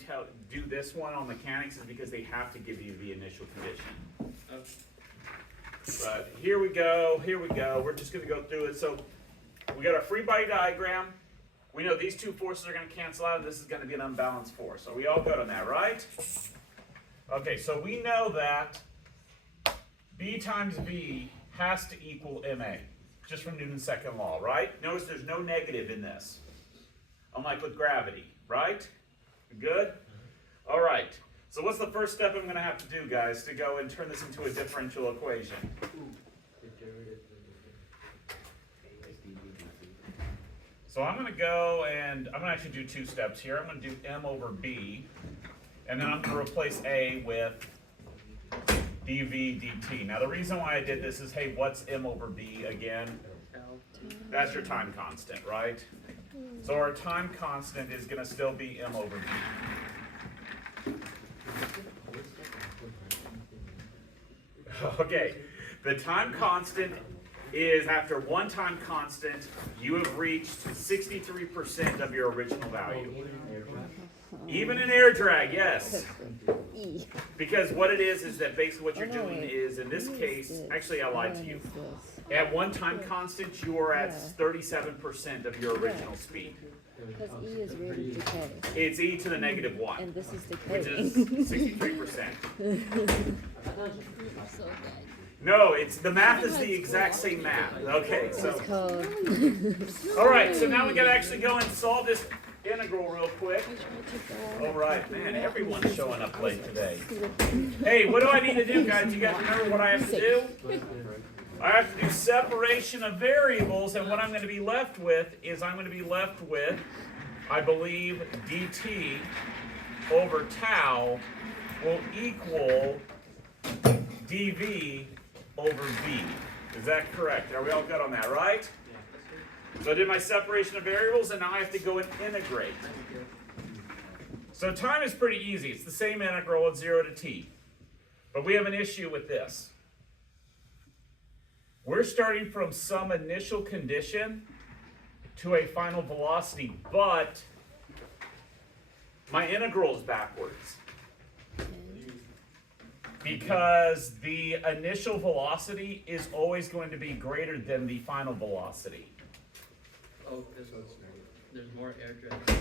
and do this one on mechanics is because they have to give you the initial condition. Okay. But here we go, we're just gonna go through it. So we got our free body diagram. We know these two forces are gonna cancel out and this is gonna be an unbalanced force. So we all good on that, right? Okay, so we know that B times B has to equal MA, just from Newton's second law, right? Notice there's no negative in this, unlike with gravity, right? Good? All right, so what's the first step I'm gonna have to do, guys, to go and turn this into a differential equation? So I'm gonna go and I'm gonna actually do two steps here. I'm gonna do M over B, and then I'm gonna replace A with dV dt. Now the reason why I did this is, hey, what's M over B again? That's your time constant, right? So our time constant is gonna still be M over B. Okay, the time constant is, after one time constant, you have reached 63% of your original value. Even in air drag, yes. E. Because what it is that basically what you're doing is, in this case, actually I lied to you. At one time constant, you are at 37% of your original speed. Because E is rate of decay. It's e to the negative 1, And this is which decaying. is 63%. So bad. No, it's the math is the exact same math. Okay, It's so code. all right, so now we gotta actually go and solve this integral real quick. All right, man, everyone's showing up late today. Hey, what do I need to do, guys? You guys remember what I have to do? I have to do separation of variables, and what I'm going to be left with is I believe, dt over tau will equal dv over v. Is that correct? Are we all good on that, right? So I did my separation of variables, and now I have to go and integrate. So time is pretty easy. It's the same integral at 0 to t. But we have an issue with this. We're starting from some initial condition to a final velocity, but my integral is backwards. Because the initial velocity is always going to be greater than the final velocity. Oh, there's more air drag.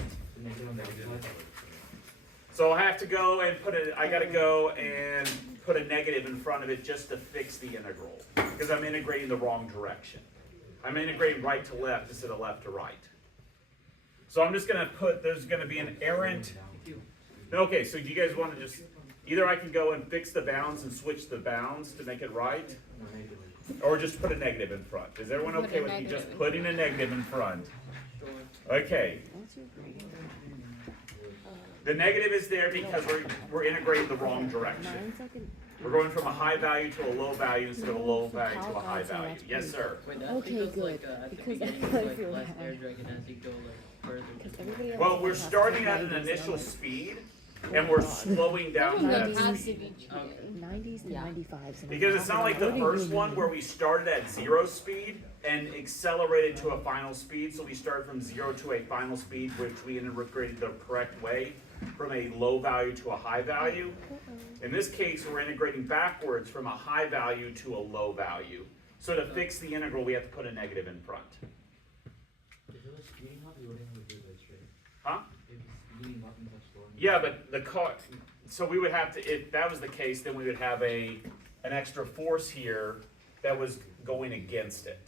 So I have to go and I gotta go and put a negative in front of it just to fix the integral. Because I'm integrating the wrong direction. I'm integrating right to left instead of left to right. So I'm just gonna put, there's gonna be an errant. Okay, so do you guys wanna just, either I can go and fix the bounds and switch the bounds to make it right, or just put a negative in front. Is everyone okay with me just putting a negative in front? Okay. The negative is there because we're integrating the wrong direction. We're going from a high value to a low value instead of a low value to a high value. Yes, sir. Wait, Okay, because good. like at the Because beginning I it's like feel less bad. air drag, and as you go like further. Everybody else Well, is we're like starting at 90s, an and I'm initial like, speed, and we're slowing down that Nineties. speed. 90s and 95s. Because it's not like the first one where we started at 0 speed and accelerated to a final speed. So we started from 0 to a final speed, which we integrated the correct way, from a low value to a high value. In this case, we're integrating backwards from a high value to a low value. So to fix the integral, we have to put a negative in front. Huh? Yeah, but the car, so we would have to, if that was the case, then we would have an extra force here that was going against it,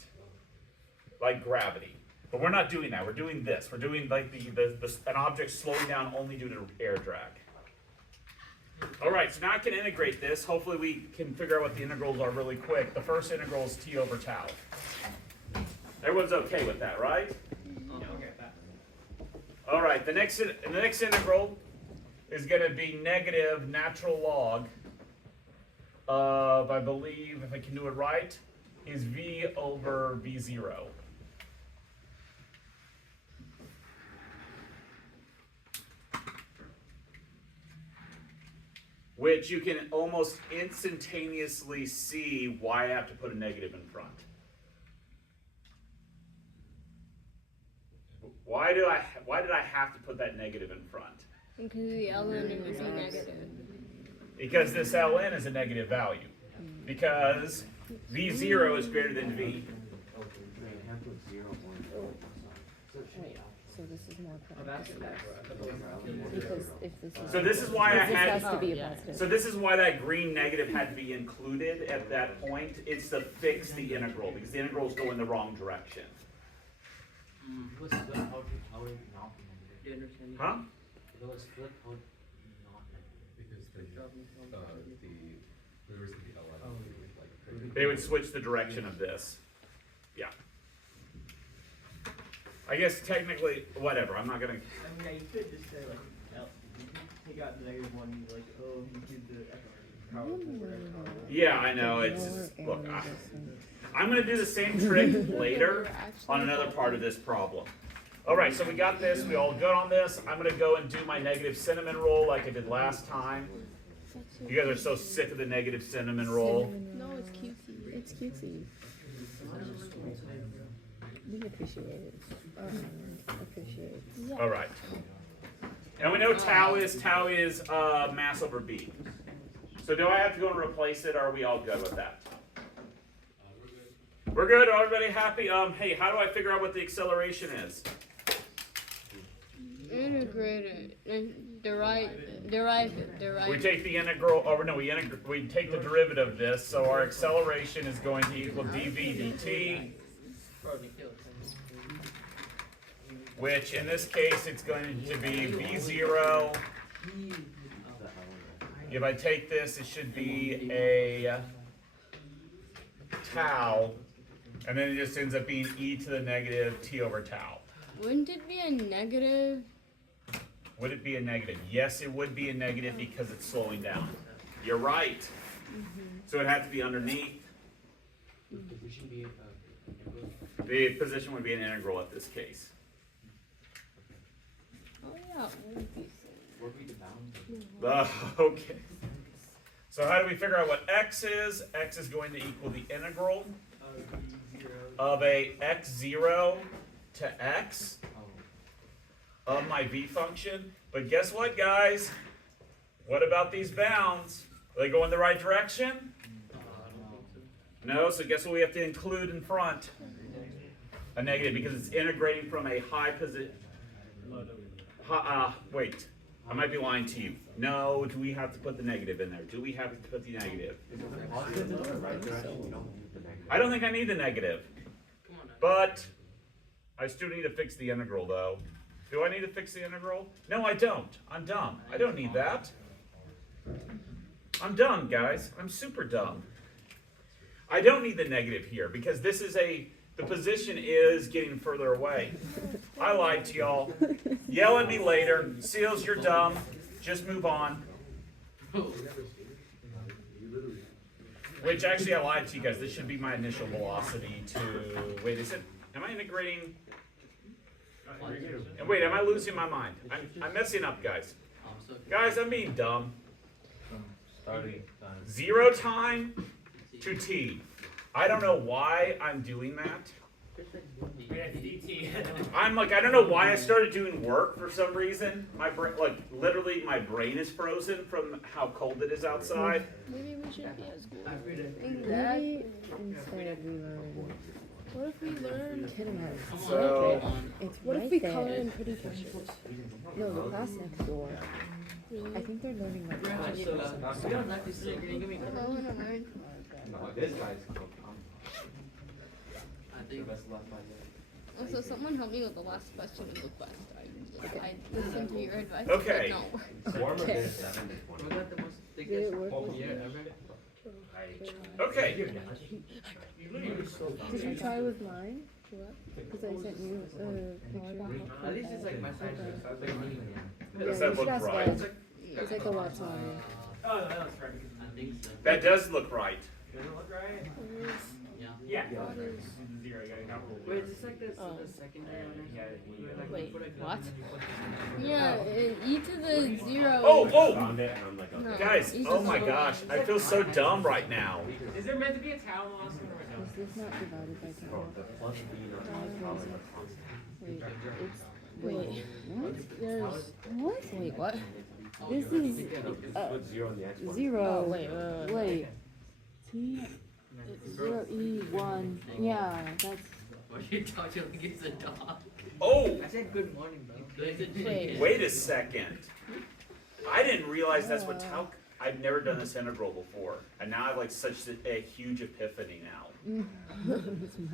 like gravity. But we're not doing that. We're doing this. We're doing like an object slowing down only due to air drag. All right, so now I can integrate this. Hopefully we can figure out what the integrals are really quick. The first integral is t over tau. Everyone's okay with that, right? All right, the next integral is going to be negative natural log of, I believe, if I can do it right, is v over v0. Which you can almost instantaneously see why I have to put a negative in front. Why did I have to put that negative in front? Because the ln would be negative. Because this ln is a negative value. Because v0 is greater than v. Right, so this is more correct. Because if this is. So this is why I This had. has to be a positive. So this is why that green negative had to be included at that point. It's to fix the integral, because the integrals go in the wrong direction. Do you understand? Huh? Because the reverse of the LN like They would switch the direction of this. Yeah. I guess technically, whatever, I'm not gonna, I mean, yeah, you could just say like, take out the negative one, you like, oh, you did the power or whatever. yeah, I know, it's just, look, I'm gonna do the same trick later on another part of this problem. Alright, so we got this, we all good on this. I'm gonna go and do my negative cinnamon roll like I did last time. You guys are so sick of the negative cinnamon roll. No, it's cutesy. It's cutesy. We appreciate it. Appreciate it. Alright. And we know tau is mass over B. So do I have to go and replace it, or are we all good with that? We're good, everybody happy? Hey, how do I figure out what the acceleration is? Integrate it. And derive it. We take the integral, or no, we take the derivative of this, so our acceleration is going to equal dv dt, which in this case it's going to be v0. If I take this, it should be a tau, and then it just ends up being e to the negative t over tau. Wouldn't it be a negative? Would it be a negative? Yes, it would be a negative because it's slowing down. You're right. So it had to be underneath. The position would be an integral at this case. Oh yeah, it would be. Okay. So how do we figure out what x is? X is going to equal the integral of a x0 to x of my v function. But guess what, guys? What about these bounds? Are they going the right direction? No, so guess what we have to include in front? A negative, because it's integrating from a high position. Wait, I might be lying to you. No, do we have to put the negative in there? Do we have to put the negative? I don't think I need the negative. But I still need to fix the integral, though. Do I need to fix the integral? No, I don't. I'm dumb. I don't need that. I'm dumb, guys. I'm super dumb. I don't need the negative here because this is the position is getting further away. I lied to y'all. Yell at me later. Seals, you're dumb. Just move on. Which actually I lied to you guys. This should be my initial velocity to, wait, is it, am I integrating? And wait, am I losing my mind? I'm messing up, guys. Guys, I'm being dumb. starting 0 time to t. I don't know why I'm doing that. I'm like, I don't know why I started doing work for some reason. My brain, like, literally my brain is frozen from how cold it is outside. Maybe we should be at school. Maybe instead we learn What if we learn? kindergarten. So, It's What right if we there. color in pretty pictures? No, the class next door. I think they're learning like I pictures or something. don't have to sit. Give me. I want to learn. No, this guy's I think. Also, someone help me with the last question of the quest. I listened to your advice. Okay. But no. warmer Okay. than 7 to 20. We got the most Did biggest it work Oh, with yeah, you? okay. Did you try with mine? Because I sent you a picture. At least it's like my size. Yeah, Does you that should look ask right? Ed. It's like a lot smaller. Oh, no, that's right, because I think so. That does look right. does it look right? Yeah. Yeah. This is 0, you gotta count for Wait, is this like this Oh. the secondary one? Yeah. Wait, what? Yeah, e to the 0. Oh, Found it, and I'm like, okay. No. guys, E to oh the my 0. gosh, I feel so dumb right now. Is there meant to be a towel on this one or no? Is this not divided by Bro, 10? the plus B not Wait, it's Wait, what? There's, what? Wait, what? This is, Put zero on the X one. zero. Wait. T, 0E1, yeah, that's, Why are you talking like it's a dog? Oh, I said good morning, bro. Wait. wait a second. I didn't realize that's what tau. I've never done this integral before, and now I have like such a huge epiphany now.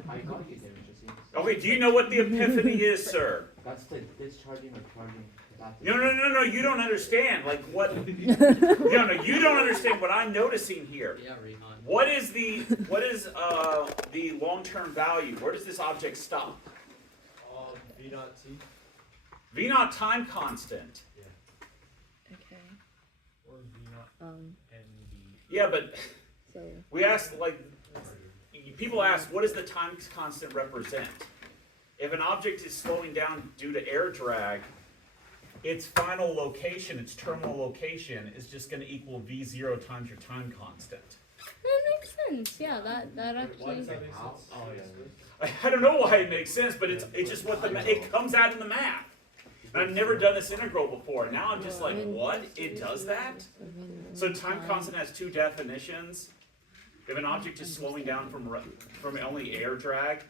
I got you there, just Okay, do you know what the epiphany is, sir? That's the discharging or charging. No, you don't understand. Like what? No, you don't understand what I'm noticing here. Yeah, Rehan. What is the long-term value? Where does this object stop? V naught T. V naught time constant. okay, Or V naught N V. Yeah, but so, we asked like people ask, what does the time constant represent? If an object is slowing down due to air drag, its final location, its terminal location, is just going to equal v0 times your time constant. That makes sense. Yeah, that Why does actually. that make sense? Oh, yeah. I don't know why it makes sense, but it's just what it comes out in the math. And I've never done this integral before. Now I'm just like, what? It does that? So time constant has two definitions. If an object is slowing down from only air drag,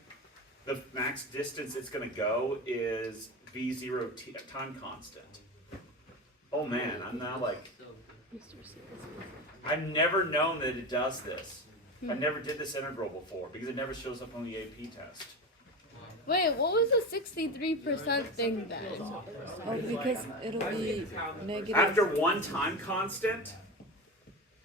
the max distance it's going to go is v0 time constant. Oh man, I'm now like, I've never known that it does this. I never did this integral before because it never shows up on the AP test. Wait, what was the 63% thing then? oh, because it'll be negative. After one time constant,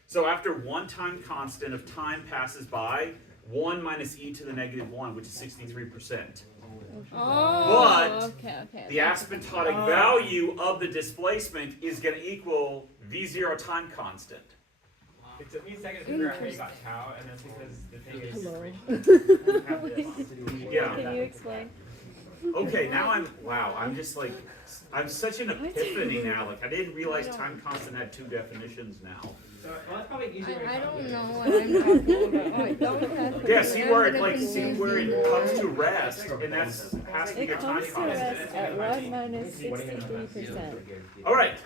so after one time constant of time passes by, 1 minus e to the negative 1, which is 63%. Oh, But okay. The asymptotic value of the displacement is going to equal v0 time constant. It took me a second to figure out how you got tau, and that's because the thing is. Hello. Have this. Yeah. Can you explain? Okay, now I'm just like, I'm such an epiphany now. Like, I didn't realize time constant had two definitions now. So, well, that's probably easier. I don't know what I'm talking about. I don't have Yeah, see where it I'm like, gonna see confuse where you it more. comes to rest, and that's has to be It your time comes to constant. rest at 1 minus 63%. All right.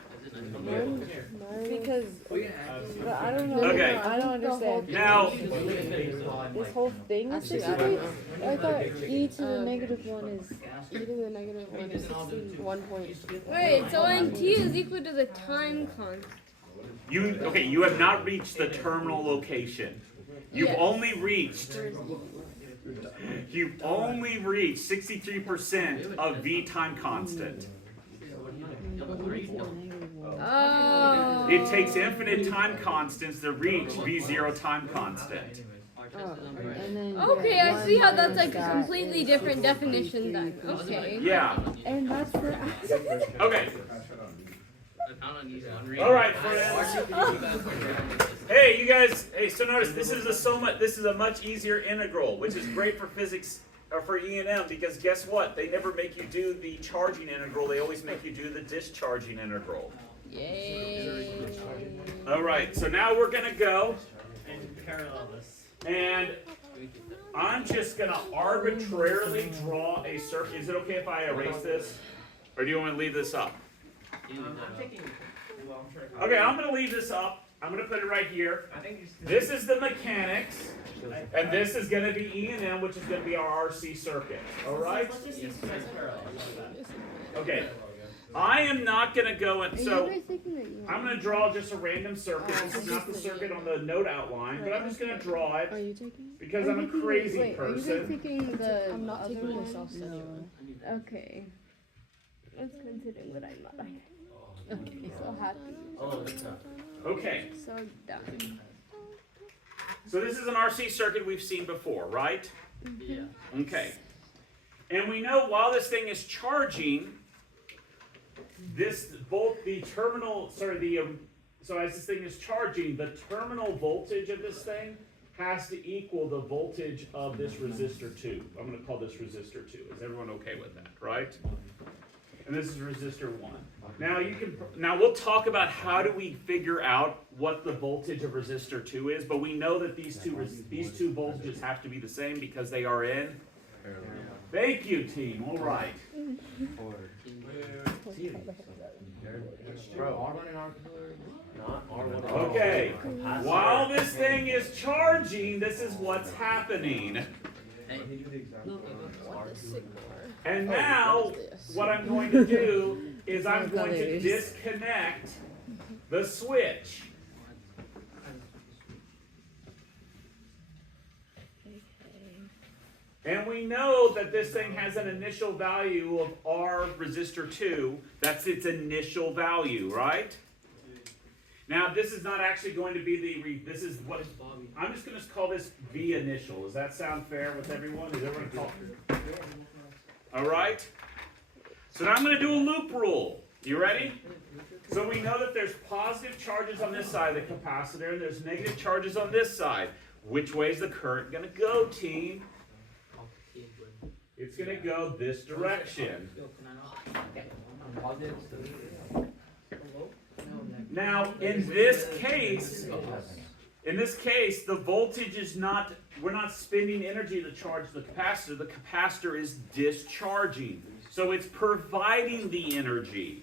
Because, but I don't know, Okay. I don't understand. Now, This whole thing is 63? I thought e to the negative 1 is, E to the negative 1 is 61. Wait, so nt is equal to the time constant. you have not reached the terminal location. You've Yes. only reached 63% of v time constant. Oh. It takes infinite time constants to reach v0 time constant. and then. Okay, I see how that's like a that completely is different definition then. Okay. Yeah. And that's the. Okay. I found on these one All right, friends. Hey, you guys. Hey, so notice this is a much easier integral, which is great for physics or for E&M because guess what? They never make you do the charging integral. They always make you do the discharging integral. Yay. All right. So now we're gonna go, And parallel this. and I'm just gonna arbitrarily draw a circle. Is it okay if I erase this, or do you want me to leave this up? I'm taking. Well, I'm trying to. Okay, I'm gonna leave this up. I'm gonna put it right here. I think it's. This is the mechanics, and this is gonna be E&M, which is gonna be our RC circuit. All right? Let's just use nice parallel. Okay. I am not gonna go and Are so you guys thinking that you I'm gonna draw just a random circuit. This is not the circuit on the note outline, but I'm just gonna draw Are it you taking? because I'm a crazy Wait, are you guys person. taking the I'm not other taking one? the self-study one. Okay. Let's considering what I'm not. Okay. So happy. Oh, that's tough. Okay. So done. So this is an RC circuit we've seen before, right? Yeah. Okay. And we know while this thing is charging, so as this thing is charging, the terminal voltage of this thing has to equal the voltage of this resistor 2. I'm going to call this resistor 2. Is everyone okay with that, right? And this is resistor 1. Now we'll talk about how do we figure out what the voltage of resistor 2 is, but we know that these two voltages have to be the same because they are in. Thank you, team. All right. series. Bro, R1 and R2 are not R1 and R2. Okay, Capacitor. while this thing is charging, this is what's happening. Hey, What the signal? And now, what I'm going to do is I'm going to Colors. disconnect the switch. And we know that this thing has an initial value of R resistor 2. That's its initial value, right? Now, this is not actually going to be this is what, Bobby. I'm just going to call this V initial. Does that sound fair with everyone? Is everyone call? All right? So now I'm going to do a loop rule. You ready? So we know that there's positive charges on this side of the capacitor, and there's negative charges on this side. Which way is the current going to go, team? It's going to go this direction. Now, in this case, the voltage is not, we're not spending energy to charge the capacitor. The capacitor is discharging. So it's providing the energy.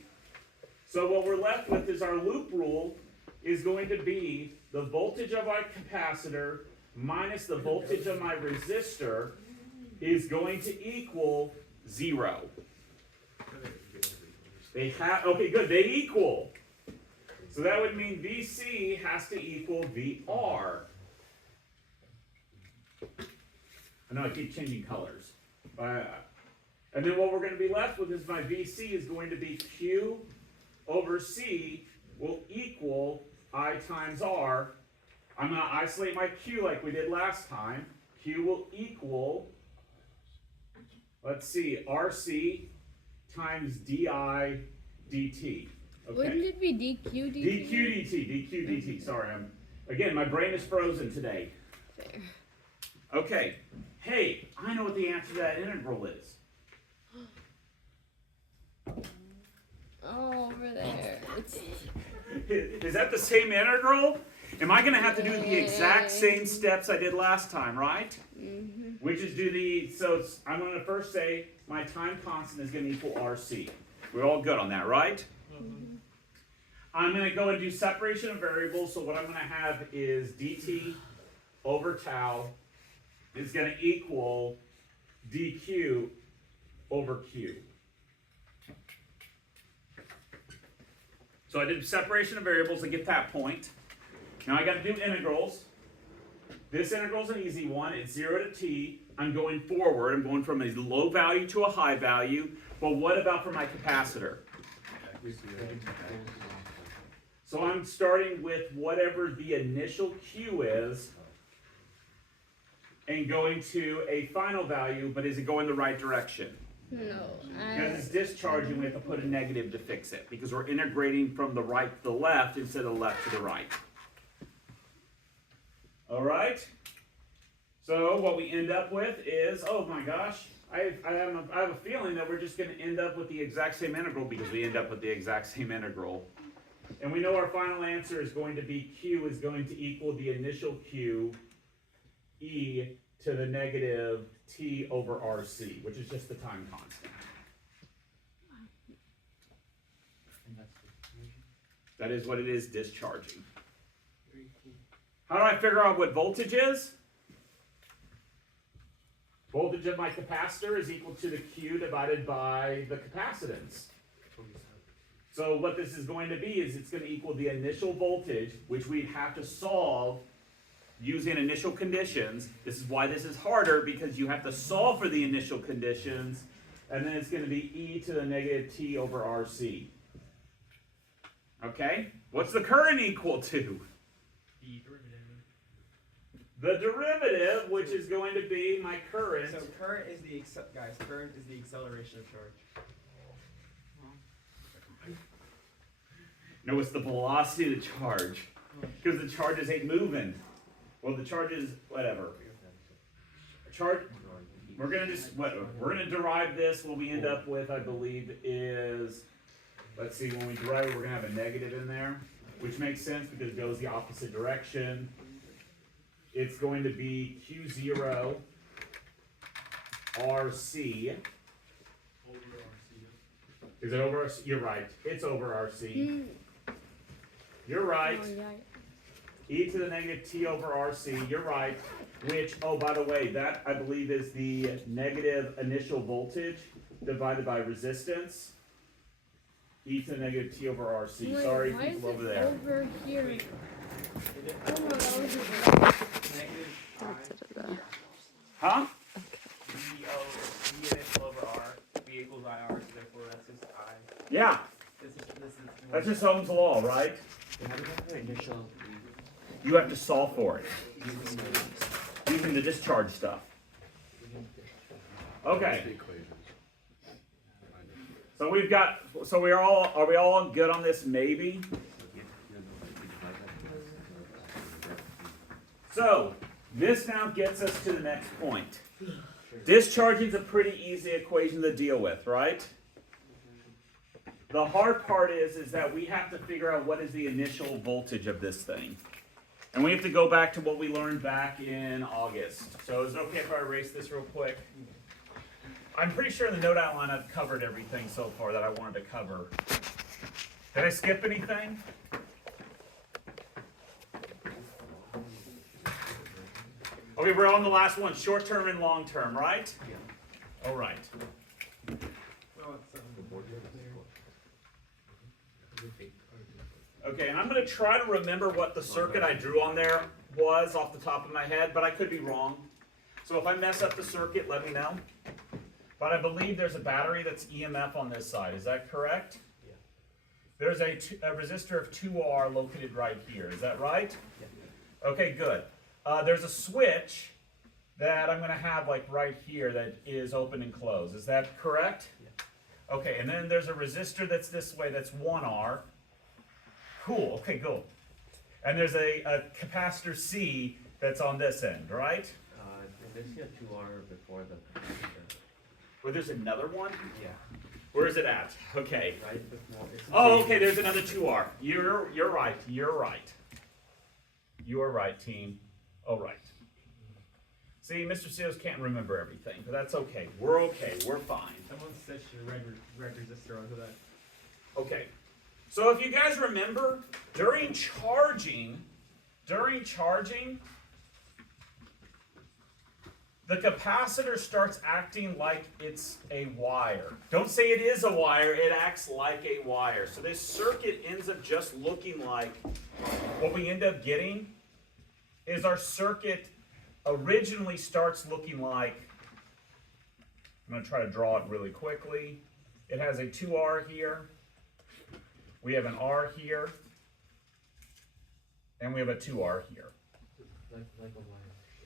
So what we're left with is our loop rule is going to be the voltage of our capacitor minus the voltage of my resistor is going to equal 0. They have, okay, good, they equal. So that would mean VC has to equal VR. I know I keep changing colors. And then what we're going to be left with is my VC is going to be Q over C will equal I times R. I'm going to isolate my Q like we did last time. Q will equal, let's see, RC times DI dt. Okay. Wouldn't it be DQ DQ dt, sorry, again, my brain is frozen today. Fair. Okay, hey, I know what the answer to that integral is. Oh, over there. It's Is that the same integral? Am I going to have to do the exact same steps I did last time, right? Which is I'm going to first say my time constant is going to equal RC. We're all good on that, right? I'm going to go and do separation of variables, so what I'm going to have is dt over tau is going to equal dq over q. So I did separation of variables to get that point. Now I got to do integrals. This integral is an easy one. It's 0 to t. I'm going forward. I'm going from a low value to a high value. But what about for my capacitor? So I'm starting with whatever the initial Q is and going to a final value, but is it going the right direction? no. Because it's discharging, we have to put a negative to fix it, because we're integrating from the right to the left instead of the left to the right. All right? So what we end up with is, oh my gosh, I have a feeling that we're just going to end up with the exact same integral because we end up with the exact same integral. And we know our final answer is going to be Q is going to equal the initial Q e to the negative t over RC, which is just the time constant. That is what it is discharging. How do I figure out what voltage is? Voltage of my capacitor is equal to the Q divided by the capacitance. So what this is going to be is it's going to equal the initial voltage, which we'd have to solve using initial conditions. This is why this is harder, because you have to solve for the initial conditions, and then it's going to be e to the negative t over RC. Okay? What's the current equal to? The derivative, which is going to be my current. So current is current is the acceleration of charge. No, it's the velocity of the charge. Because the charges ain't moving. Well, the charges, whatever. We're gonna derive this. What we end up with, I believe, is, let's see, when we derive it, we're gonna have a negative in there, which makes sense because it goes the opposite direction. It's going to be Q0 RC Is it over RC? You're right. It's over RC. Mm, You're right. oh, yeah. E to the negative t over RC. You're right. Which, oh, by the way, that I believe is the negative initial voltage divided by resistance. E to the negative t over RC. Wait, Sorry, why people is over it there. over here? Is it Oh no, that was negative I? Huh? V initial over R. V equals IR, so therefore that's just I. Yeah. This is. That's just Ohm's law, right? How do you have the initial? You have to solve for it using the discharge stuff. Okay. So we've got. So we are all. Are we all good on this? Maybe. So this now gets us to the next point. Discharging is a pretty easy equation to deal with, right? The hard part is that we have to figure out what is the initial voltage of this thing. And we have to go back to what we learned back in August. So is it okay if I erase this real quick? I'm pretty sure in the note outline I've covered everything so far that I wanted to cover. Did I skip anything? Okay, we're on the last one, short term and long term, right? Yeah. All right. Okay, and I'm going to try to remember what the circuit I drew on there was off the top of my head, but I could be wrong. So if I mess up the circuit, let me know. But I believe there's a battery that's EMF on this side. Is that correct? Yeah. There's a resistor of 2R located right here. Is that right? Yeah. Okay, good. There's a switch that I'm going to have like right here that is open and closed. Is that correct? Yeah. Okay, and then there's a resistor that's this way that's 1R. Cool, okay, cool. And there's a capacitor C that's on this end, right? There's a 2R before the. Well, there's another one? Yeah. Where is it at? Okay. Right before. Oh, okay, there's another 2R. You're right, you're right. You are right, team. All right. See, Mr. Seals can't remember everything, but that's okay. We're fine. Someone stitched a red resistor onto that. Okay. So if you guys remember, during charging, the capacitor starts acting like it's a wire. Don't say it is a wire, it acts like a wire. So this circuit ends up just looking like, what we end up getting is our circuit originally starts looking like, I'm going to try to draw it really quickly. It has a 2R here. We have an R here. And we have a 2R here. Like a wire.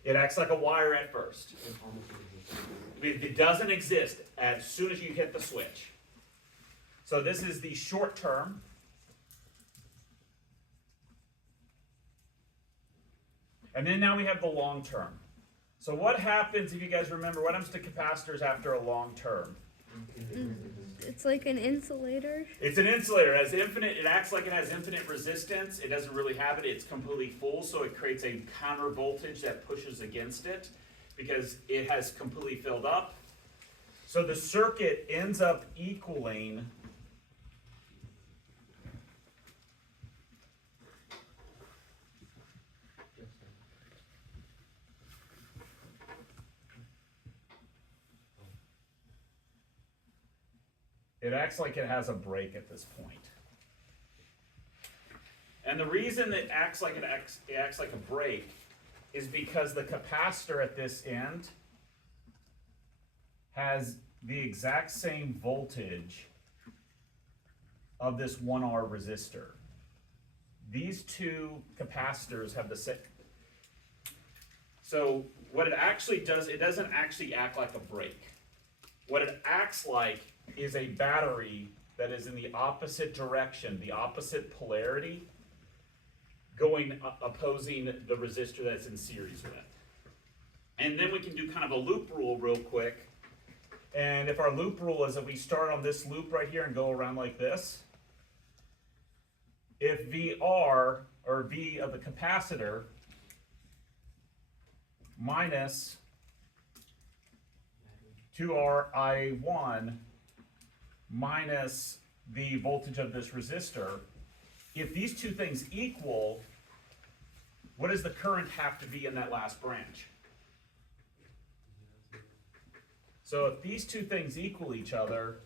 It acts like a wire at first. It almost exists. It doesn't exist as soon as you hit the switch. So this is the short term. And then now we have the long term. So what happens, if you guys remember, what happens to capacitors after a long term? It's like an insulator. It's an insulator. It has infinite, it acts like it has infinite resistance. It doesn't really have it. It's completely full, so it creates a counter voltage that pushes against it because it has completely filled up. So the circuit ends up equaling it acts like it has a break at this point. And the reason it acts like it acts like a break is because the capacitor at this end has the exact same voltage of this 1R resistor. These two capacitors have the same. So what it actually does, it doesn't actually act like a break. What it acts like is a battery that is in the opposite direction, the opposite polarity, going opposing the resistor that's in series with. And then we can do kind of a loop rule real quick. And if our loop rule is that we start on this loop right here and go around like this, if VR, or V of the capacitor, minus 2RI1 minus the voltage of this resistor. If these two things equal, what does the current have to be in that last branch? So if these two things equal each other,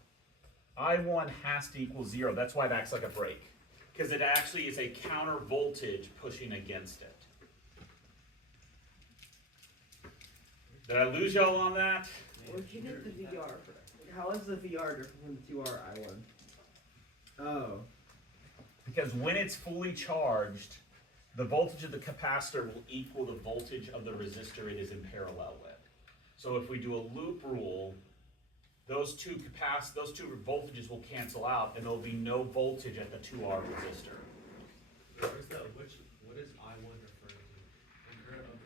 I1 has to equal 0. That's why it acts like a brake, because it actually is a counter voltage pushing against it. Did I lose y'all on that? Where'd you get the VR for? How is the VR different from the 2R I1? Oh. Because when it's fully charged, the voltage of the capacitor will equal the voltage of the resistor it is in parallel with. So if we do a loop rule, those two voltages will cancel out, and there'll be no voltage at the 2R resistor. What is I1 referring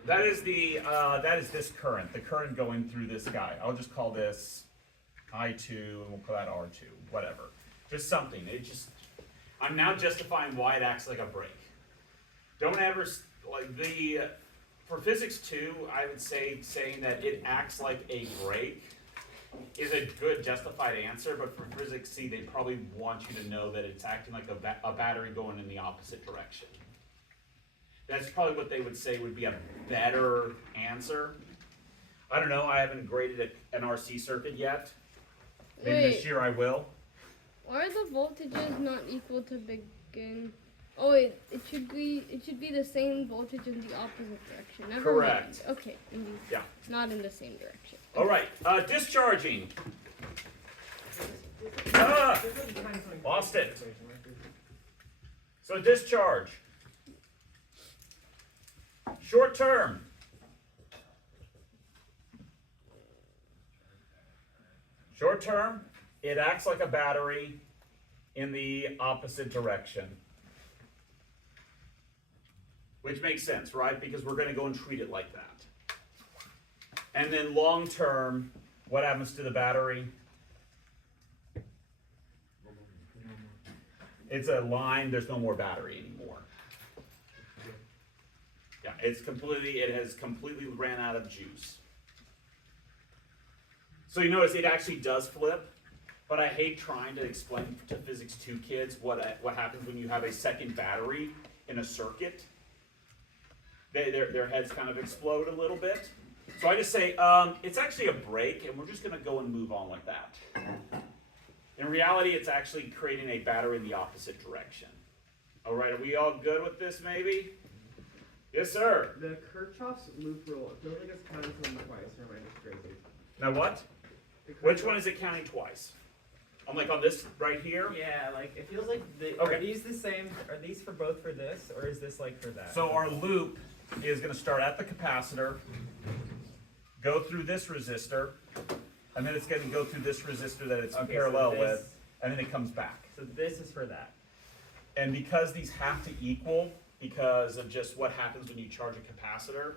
to? That is this current, the current going through this guy. I'll just call this I2, and we'll call that R2, whatever. Just something. I'm now justifying why it acts like a brake. Don't ever, for physics 2, I would say saying that it acts like a brake is a good justified answer, but for physics C, they probably want you to know that it's acting like a battery going in the opposite direction. That's probably what they would say would be a better answer. I don't know, I haven't graded an RC circuit yet. Maybe this year I will. Why are the voltages not equal to begin? Oh wait, it should be the same voltage in the opposite direction. Never Correct. Mind. Okay, Yeah. not in the same direction. All right, discharging. Ah, lost it. So discharge. Short term. Short term, it acts like a battery in the opposite direction. Which makes sense, right? Because we're going to go and treat it like that. And then long term, what happens to the battery? It's a line, there's no more battery anymore. Yeah, it has completely ran out of juice. So you notice it actually does flip, but I hate trying to explain to Physics 2 kids what happens when you have a second battery in a circuit. Their heads kind of explode a little bit. So I just say, it's actually a brake, and we're just going to go and move on like that. In reality, it's actually creating a battery in the opposite direction. All right, are we all good with this, maybe? Yes, sir. The Kirchhoff's loop rule, it feels like it's counting something twice, or am I just crazy? Now what? Which one is it counting twice? I'm like on this right here? Yeah, like, it feels like, Okay. are these the same, are these for both for this, or is this like for that? So our loop is going to start at the capacitor, go through this resistor, and then it's going to go through this resistor that it's in Okay, parallel so with, and then it comes back. So this is for that. And because these have to equal, because of just what happens when you charge a capacitor,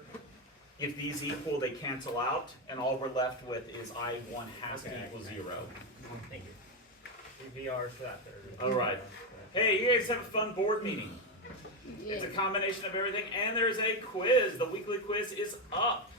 if these equal, they cancel out, and all we're left with is I1 has to equal 0. Thank you. VRs for that third. All right. Hey, you guys have a fun board meeting. It's Yeah. a combination of everything, and there's a quiz. The weekly quiz is up.